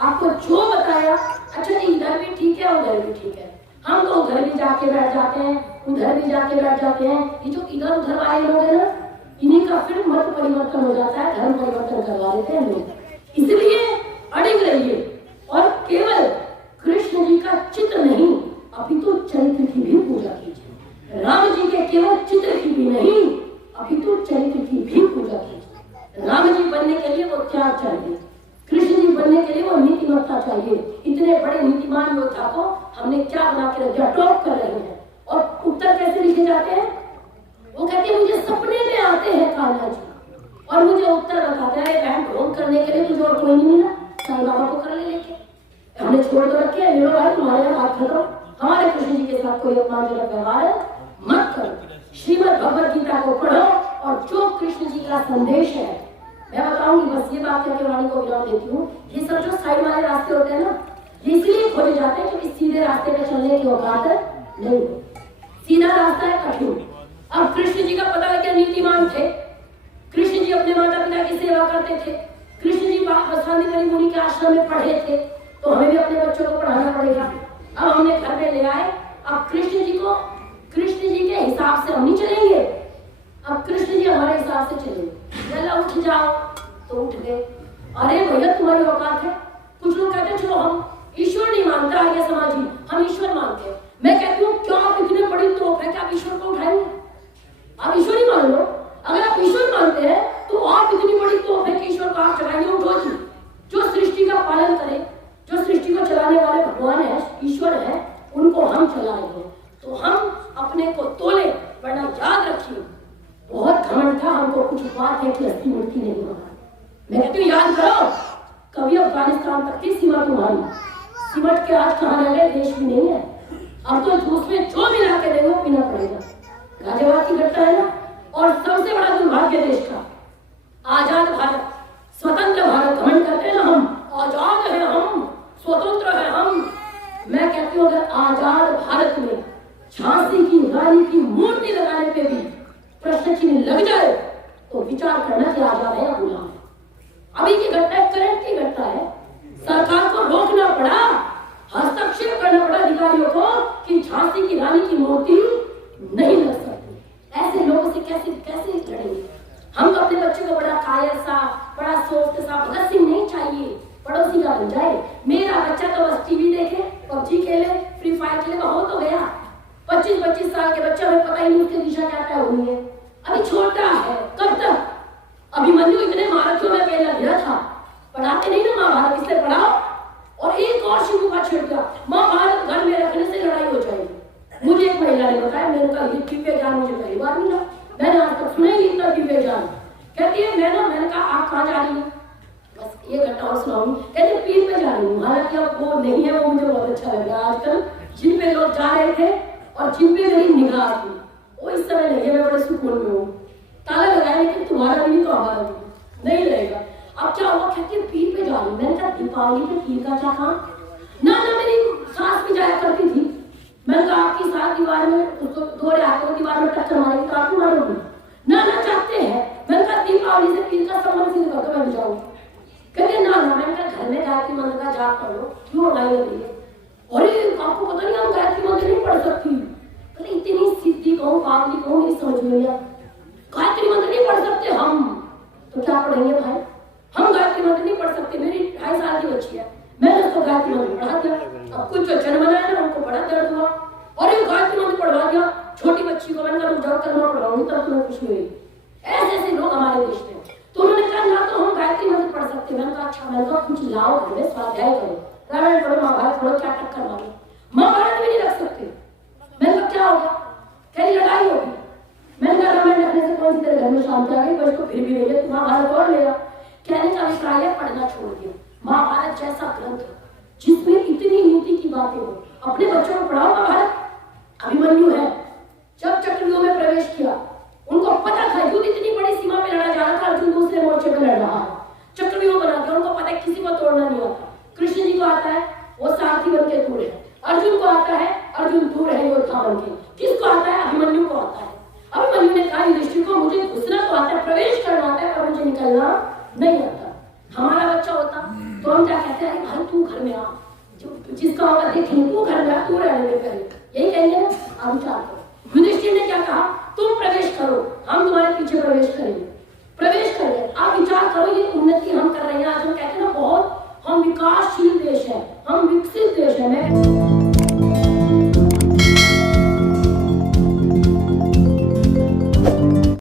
आपको जो बताया, अच्छा जी इधर भी ठीक है उधर भी ठीक है, हम तो उधर भी जाके बैठ जाते हैं, उधर भी जाके बैठ जाते हैं। ये जो इधर उधर वाले लोग हैं ना, इन्हीं का फिर मत परिवर्तन हो जाता है, धर्म परिवर्तन करवा देते हैं लोग। इसलिए अड़िग रहिए और केवल कृष्ण जी का चित्र नहीं अपितु चरित्र की भी पूजा कीजिए। राम जी के केवल चित्र की भी नहीं अपितु चरित्र की भी पूजा कीजिए। राम जी बनने के लिए वो त्याग चाहिए, कृष्ण जी बनने के लिए वो नीतिमत्ता चाहिए। इतने बड़े नीतिमान योद्धा को हमने क्या बना के रख दिया, टॉप कर रहे हैं। और उत्तर कैसे लिखे जाते हैं, वो कहते हैं मुझे सपने में आते हैं कान्हा जी और मुझे उत्तर बताते हैं बहन ढोंग करने के लिए तुझे और कोई नहीं मिला, साईं बाबा को कर ले लेके हमने छोड़ दो रखे है। लो भाई तुम्हारे यहाँ बात करो, हमारे कृष्ण जी के साथ कोई अपमानजनक व्यवहार मत करो। श्रीमद् भगवद गीता को पढ़ो और जो कृष्ण जी का संदेश है मैं बताऊंगी। बस ये बात कहकर वाणी को विराम देती हूँ। ये सब जो साइड वाले रास्ते होते हैं ना, ये इसलिए खोले जाते हैं क्योंकि सीधे रास्ते पे चलने की औकात नहीं, सीधा रास्ता है कठिन। अब कृष्ण जी का पता लग गया नीतिमान थे, कृष्ण जी अपने माता पिता की सेवा करते थे, कृष्ण जी वसुदेव मुनि के आश्रम में पढ़े थे, तो हमें भी अपने बच्चों को पढ़ाना पड़ेगा। अब हमने घर में ले आए, अब कृष्ण जी के हिसाब से हम नहीं चलेंगे, अब कृष्ण जी हमारे हिसाब से चलेंगे। चला उठ जाओ तो उठ गए, अरे भैया तुम्हारी औकात है। कुछ लोग कहते हैं चलो हम ईश्वर नहीं मानते आगे समाज ही, हम ईश्वर मानते हैं। मैं कहती हूँ क्यों आप इतने बड़ी तोप है कि आप ईश्वर को उठाएंगे? आप ईश्वर ही मान लो। अगर आप ईश्वर मानते हैं तो आप इतनी बड़ी तोप है कि ईश्वर को आप चढ़ाएंगे। उठो जी, जो सृष्टि का पालन करे, जो सृष्टि को चलाने वाले भगवान है, ईश्वर है, उनको हम चलाएंगे। तो हम अपने को तोले, वरना याद रखिए बहुत घमंड था हमको कुछ बात है कि अस्थि मूर्ति नहीं होगा। मैं कहती हूँ याद करो, कभी अफगानिस्तान तक की सीमा तुम्हारी, सिमट के आज कहाँ रह गए, देश भी नहीं है। अब तो जूस में जो मिला के देंगे वो पीना पड़ेगा। गाजियाबाद की घटना है ना, और सबसे बड़ा दुर्भाग्य देश का, आजाद भारत, स्वतंत्र भारत, घमंड करते हैं ना हम आजाद है, हम स्वतंत्र है हम। मैं कहती हूँ अगर आजाद भारत में झांसी की रानी की मूर्ति लगाने पे भी प्रश्न चिन्ह लग जाए तो विचार करना कि आजाद है या गुलाम है। अभी की घटना करंट की घटना है, सरकार को रोकना पड़ा, हस्तक्षेप करना पड़ा अधिकारियों को कि झांसी की रानी की मूर्ति नहीं लग सकती। ऐसे लोगों से कैसे कैसे लड़ेंगे हम? तो अपने बच्चे को बड़ा कायर सा, बड़ा सोचते सा, भगत सिंह नहीं चाहिए, पड़ोसी का बन जाए। मेरा बच्चा तो बस टीवी देखे, पबजी खेले, फ्री फायर खेले, बहुत हो गया। 25-25 साल के बच्चे, हमें पता ही नहीं उसकी दिशा क्या तय हुई है, अभी छोटा है। कब तक? अभिमन्यु इतने महारथियों में पहला गिरा था, पढ़ाते नहीं ना महाभारत, इसलिए पढ़ाओ। और एक और शिव का छिड़ दिया, महाभारत घर में रखने से लड़ाई हो जाएगी। मुझे एक महिला ने बताया, मैंने कहा ये दिव्य ज्ञान मुझे पहली बार मिला, मैंने आज तक सुना ही इतना दिव्य ज्ञान। कहती है मैंने कहा आप कहाँ जा रही हैं? बस ये घटना और सुनाऊंगी। कहते पीर पे जा रही हूँ, हालांकि अब वो नहीं है, वो मुझे बहुत अच्छा लगा। आजकल जिन पे लोग जा रहे थे और जिन पे मेरी निगाह थी वो इस समय नहीं है, मैं बड़े सुकून में हूँ। ताला लगाया लेकिन तुम्हारा भी नहीं तो हमारा भी नहीं रहेगा। अब क्या हुआ? कहती है पीर पे जा रही हूँ। मैंने कहा दीपावली पे पीर का क्या काम? ना मेरी सास भी जाया करती थी। मैंने कहा आपकी सास दीवार में उसको दौड़े आकर दीवार में टक्कर मारेगी तो आप मारोगी ना चाहते हैं। मैंने कहा दीपावली से पीर का संबंध सिद्ध कर दो, मैं भी जाऊँ। कहते ना मैंने कहा घर में गायत्री मंत्र का जाप कर लो, क्यों लगाई लगी है? अरे आपको पता नहीं हम गायत्री मंत्र नहीं पढ़ सकती। अरे इतनी सिद्धि कहूँ पागली कहूँ मेरी समझ में आया, गायत्री मंत्र नहीं पढ़ सकते हम तो क्या पढ़ेंगे भाई? हम गायत्री मंत्र नहीं पढ़ सकते। मेरी 2.5 साल की बच्ची है, मैंने उसको गायत्री मंत्र पढ़ा दिया। अब कुछ जो जन्म बनाया ना उनको बड़ा दर्द हुआ और ये गायत्री मंत्र पढ़वा दिया छोटी बच्ची को। मैंने कहा तुम जाओ कलमा पढ़ाऊंगी तब तुम्हें कुछ हुई। ऐसे ऐसे लोग हमारे देश में। तो उन्होंने कहा ना तो हम गायत्री मंत्र पढ़ सकते। मैंने कहा अच्छा, मैंने कहा कुछ लाओ घर में, स्वाध्याय करो, रामायण पढ़ो, महाभारत पढ़ो, क्या टक्कर मारो, महाभारत भी नहीं रख सकते। मैंने कहा क्या होगा? कहीं लड़ाई होगी। मैंने कहा रामायण रखने से कौन सी तेरे घर में शांति आ गई? बस को फिर भी ले लिया, महाभारत और लेगा। कहने का अभिप्राय है पढ़ना छोड़ दिया। महाभारत जैसा ग्रंथ जिसमें इतनी नीति की बातें हो, अपने बच्चों को पढ़ाओ महाभारत। अभिमन्यु है, जब चक्रव्यूह में प्रवेश किया उनको पता था युद्ध इतनी बड़ी सीमा पे लड़ा जा रहा था, अर्जुन दूसरे मोर्चे पे लड़ रहा है, चक्रव्यूह बना दिया। उनको पता है किसी को तोड़ना नहीं आता। कृष्ण जी को आता है, वो सारथी बन के दूर है। अर्जुन को आता है, अर्जुन दूर है योद्धा बन के। किसको आता है? अभिमन्यु को आता है। अभिमन्यु ने कहा युधिष्ठिर को मुझे घुसना तो आता है, प्रवेश करना आता है, पर मुझे निकलना नहीं आता। हमारा बच्चा होता तो हम क्या कहते हैं, भाई तू घर में आ, जो जिसका होगा देखेंगे, तू घर में आ, तू रहने में करे, यही कहेंगे ना, आप विचार करो। युधिष्ठिर ने क्या कहा, तुम प्रवेश करो, हम तुम्हारे पीछे प्रवेश करेंगे। प्रवेश कर गए।